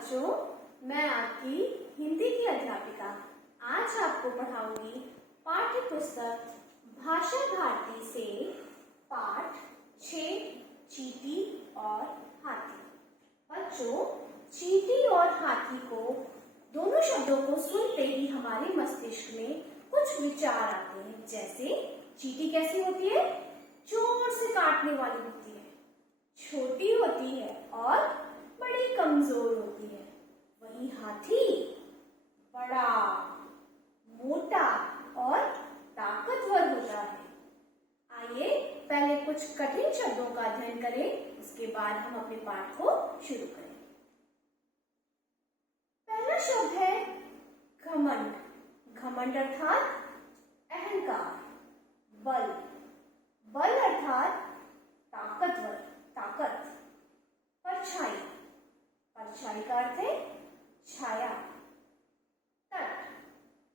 बच्चों, मैं आपकी हिंदी की अध्यापिका आज आपको पढ़ाऊंगी पाठ्य पुस्तक भाषा भारती से पाठ 6 चींटी और हाथी। बच्चों, चींटी और हाथी को दोनों शब्दों को सुनते ही हमारे मस्तिष्क में कुछ विचार आते हैं। जैसे चींटी कैसी होती है? जोर से काटने वाली होती है, छोटी होती है और बड़ी कमजोर होती है। वही हाथी बड़ा, मोटा और ताकतवर होता है। आइए पहले कुछ कठिन शब्दों का अध्ययन करें, उसके बाद हम अपने पाठ को शुरू करें। पहला शब्द है घमंड। घमंड अर्थात अहंकार। बल, बल अर्थात ताकतवर, ताकत। परछाई, परछाई का अर्थ है छाया। तट,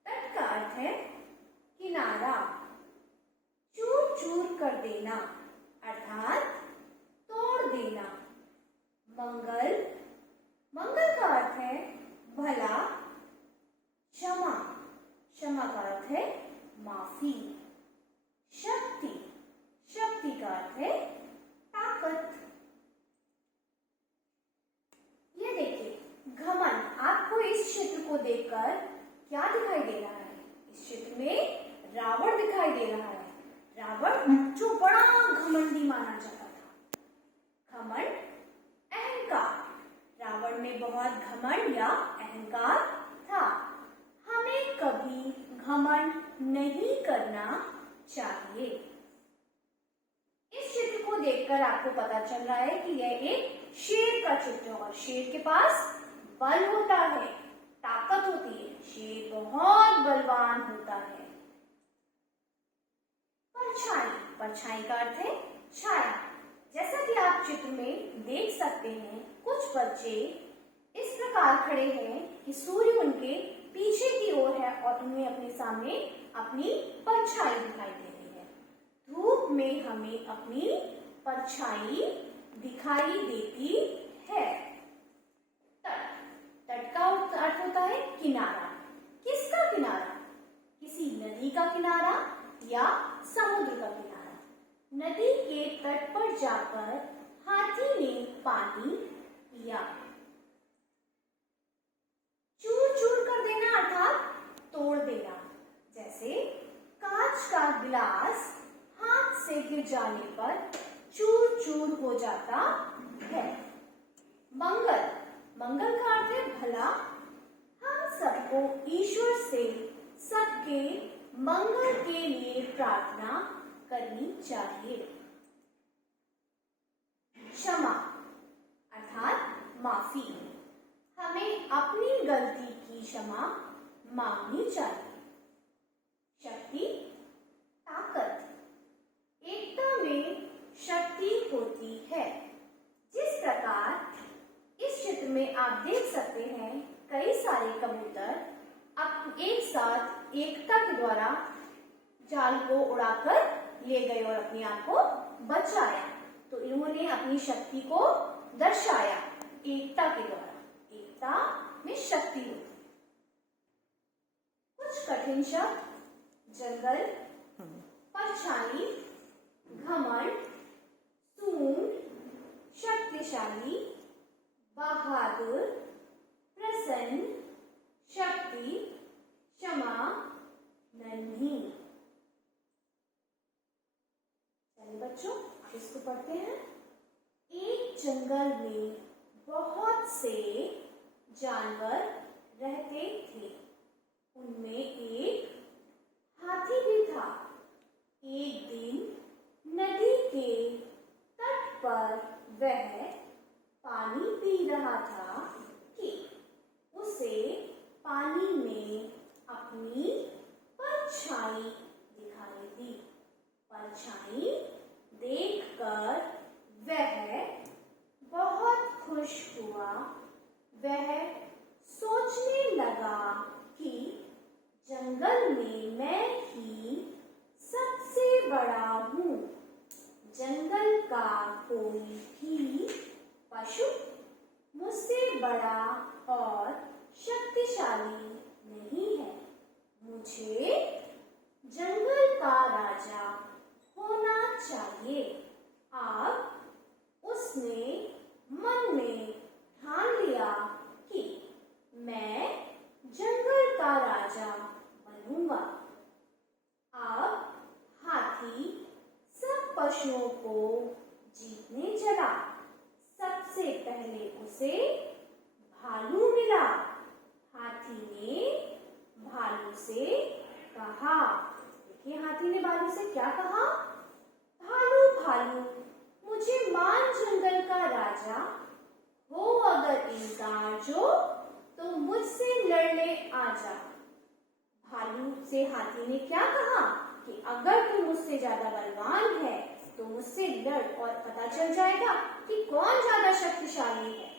तट का अर्थ है किनारा। चूर चूर कर देना अर्थात तोड़ देना। मंगल, मंगल का अर्थ है भला। क्षमा, क्षमा का अर्थ है माफी। शक्ति, शक्ति का अर्थ है ताकत। ये देखिए घमंड, आपको इस चित्र को देखकर क्या दिखाई दे रहा है? इस चित्र में रावण दिखाई दे रहा है। रावण जो बड़ा घमंडी माना जाता था। घमंड अहंकार, रावण में बहुत घमंड या अहंकार था। हमें कभी घमंड नहीं करना चाहिए। इस चित्र को देखकर आपको पता चल रहा है कि यह एक शेर का चित्र है और शेर के पास बल होता है, ताकत होती है। शेर बहुत बलवान होता है। परछाई, परछाई का अर्थ है छाया। जैसा कि आप चित्र में देख सकते हैं, कुछ बच्चे इस प्रकार खड़े हैं कि सूर्य उनके पीछे की ओर है और उन्हें अपने सामने अपनी परछाई दिखाई दे रही है। धूप में हमें अपनी परछाई दिखाई देती है। तट, तट का अर्थ होता है किनारा। किसका किनारा? किसी नदी का किनारा या समुद्र का किनारा। नदी के तट पर जाकर हाथी ने पानी पिया। चूर चूर कर देना अर्थात तोड़ देना। जैसे कांच का गिलास हाथ से गिर जाने पर चूर चूर हो जाता है। मंगल, मंगल का अर्थ है भला। हम सबको ईश्वर से सबके मंगल के लिए प्रार्थना करनी चाहिए। क्षमा अर्थात माफी, हमें अपनी गलती की क्षमा मांगनी चाहिए। शक्ति, ताकत, एकता में शक्ति होती है। जिस प्रकार इस चित्र में आप देख सकते हैं, कई सारे कबूतर अब एक साथ एकता के द्वारा जाल को उड़ाकर ले गए और अपने आप को बचाया। तो इन्होंने अपनी शक्ति को दर्शाया एकता के द्वारा। एकता में शक्ति होती है। कुछ कठिन शब्द: जंगल, परछाई, घमंड, सूंड, शक्तिशाली, बहादुर, प्रसन्न, शक्ति, क्षमा, नन्ही। चलिए बच्चों, इसको पढ़ते हैं। एक जंगल में बहुत से जानवर रहते थे। उनमें एक हाथी भी था। एक दिन नदी के तट पर वह पानी पी रहा था कि उसे पानी में अपनी परछाई दिखाई दी। परछाई देखकर वह बहुत खुश हुआ। वह सोचने लगा कि जंगल में मैं ही सबसे बड़ा हूँ। जंगल का कोई भी पशु मुझसे बड़ा और शक्तिशाली नहीं है। मुझे जंगल का राजा होना चाहिए। अब उसने मन में ठान लिया कि मैं जंगल का राजा बनूंगा। अब हाथी सब पशुओं को जीतने चला। सबसे पहले उसे भालू मिला। हाथी ने भालू से कहा, देखिए हाथी ने भालू से क्या कहा, भालू भालू मुझे मान जंगल का राजा हो अगर इनकार जो तो मुझसे लड़ने आ जा। भालू से हाथी ने क्या कहा कि अगर तू मुझसे ज्यादा बलवान है तो मुझसे लड़ और पता चल जाएगा कि कौन ज्यादा शक्तिशाली है।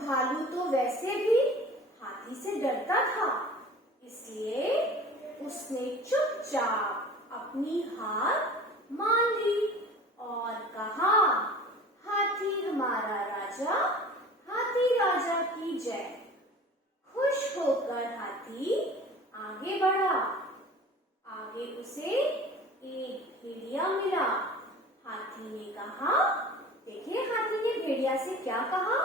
भालू तो वैसे भी हाथी से डरता था, इसलिए उसने चुपचाप अपनी हार मान ली और कहा, हाथी हमारा राजा, हाथी राजा की जय। खुश होकर हाथी आगे बढ़ा। आगे उसे एक भेड़िया मिला। हाथी ने कहा, देखिए हाथी ने भेड़िया से क्या कहा,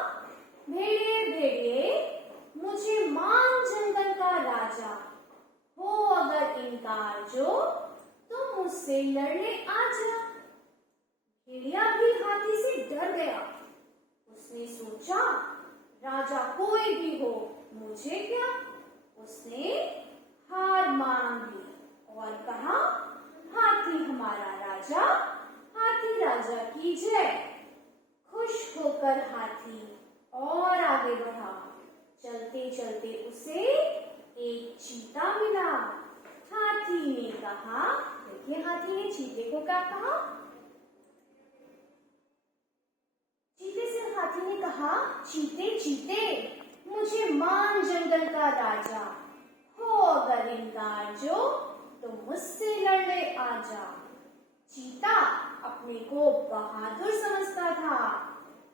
भेड़िए भेड़िए मुझे मान जंगल का राजा हो अगर इनकार जो तो मुझसे लड़ने आ जा। भेड़िया भी हाथी से डर गया। उसने सोचा, राजा कोई भी हो मुझे क्या। उसने हार मान ली और कहा, हाथी हमारा राजा, हाथी राजा की जय। खुश होकर हाथी और आगे बढ़ा। चलते चलते उसे एक चीता मिला। हाथी ने कहा, देखिए हाथी ने चीते को क्या कहा, चीते से हाथी ने कहा, चीते चीते मुझे मान जंगल का राजा हो अगर इनकार जो तो मुझसे लड़ने आ जा। चीता अपने को बहादुर समझता था।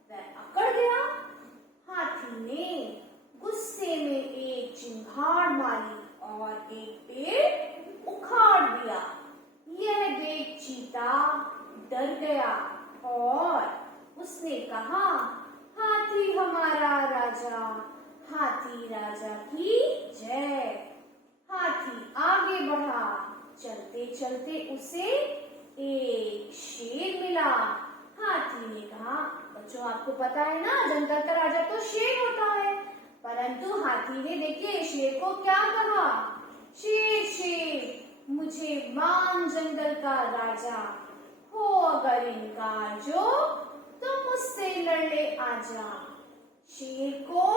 वह अकड़ गया। हाथी ने गुस्से में एक चिंगाड़ मारी और एक पेड़ उखाड़ दिया। यह देख चीता डर गया और उसने कहा, हाथी हमारा राजा, हाथी राजा की जय। हाथी आगे बढ़ा। चलते चलते उसे एक शेर मिला। हाथी ने कहा, बच्चों आपको पता है ना जंगल का राजा तो शेर होता है, परंतु हाथी ने देखिए शेर को क्या कहा, शेर शेर मुझे मान जंगल का राजा हो अगर इनकार जो तो मुझसे लड़ने आ जा। शेर को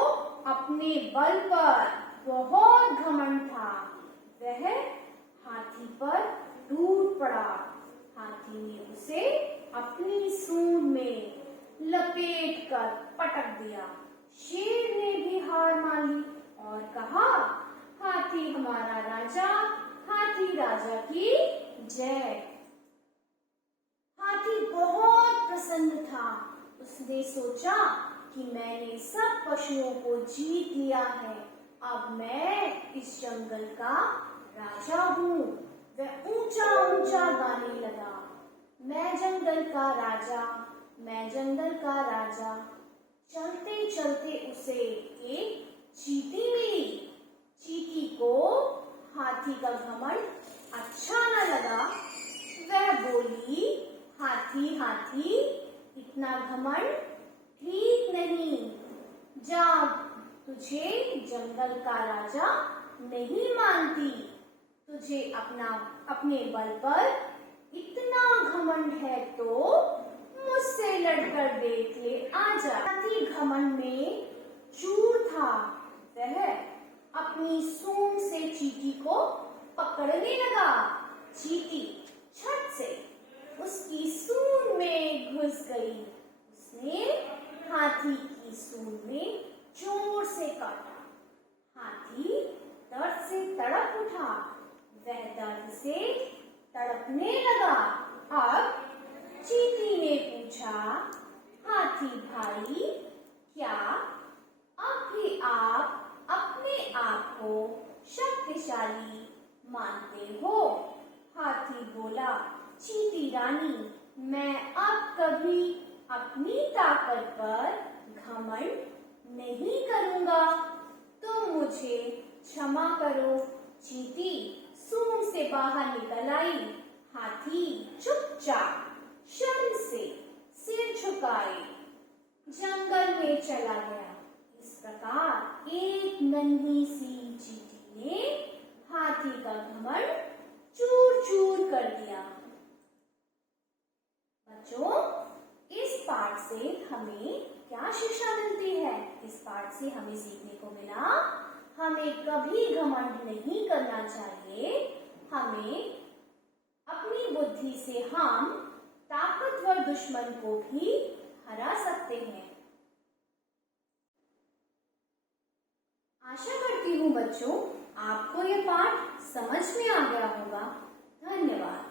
अपने बल पर बहुत घमंड था। वह हाथी पर टूट पड़ा। हाथी ने उसे अपनी सूंड में लपेट कर पटक दिया। शेर ने भी हार मान ली और कहा, हाथी हमारा राजा, हाथी राजा की जय। हाथी बहुत प्रसन्न था। उसने सोचा कि मैंने सब पशुओं को जीत लिया है, अब मैं इस जंगल का राजा हूँ। वह ऊंचा ऊंचा गाने लगा, मैं जंगल का राजा, मैं जंगल का राजा। चलते चलते उसे एक चींटी मिली। चींटी को हाथी का घमंड अच्छा न लगा। वह बोली, हाथी हाथी इतना घमंड ठीक नहीं। जा, तुझे जंगल का राजा नहीं मानती। तुझे अपने बल पर इतना घमंड है तो मुझसे लड़कर देख ले, आजा। हाथी घमंड में चूर था। वह अपनी सूंड से चींटी को पकड़ने लगा। चींटी छट से उसकी सूंड में घुस गई। उसने हाथी की सूंड में जोर से काटा। हाथी दर्द से तड़प उठा। वह दर्द से तड़पने लगा। अब चींटी ने पूछा, हाथी भाई क्या भी आप अपने आप को शक्तिशाली मानते हो। हाथी बोला, चींटी रानी, मैं अब कभी अपनी ताकत पर घमंड नहीं करूंगा। तुम मुझे क्षमा करो। चींटी सूंड से बाहर निकल आई। हाथी चुपचाप शर्म से सिर झुकाए जंगल में चला गया। इस प्रकार एक नन्ही सी चींटी ने हाथी का घमंड चूर चूर कर दिया। बच्चों, इस पाठ से हमें क्या शिक्षा मिलती है? इस पाठ से हमें सीखने को मिला, हमें कभी घमंड नहीं करना चाहिए। हमें अपनी बुद्धि से हम ताकतवर दुश्मन को भी हरा सकते हैं। आशा करती हूँ बच्चों, आपको ये पाठ समझ में आ गया होगा। धन्यवाद।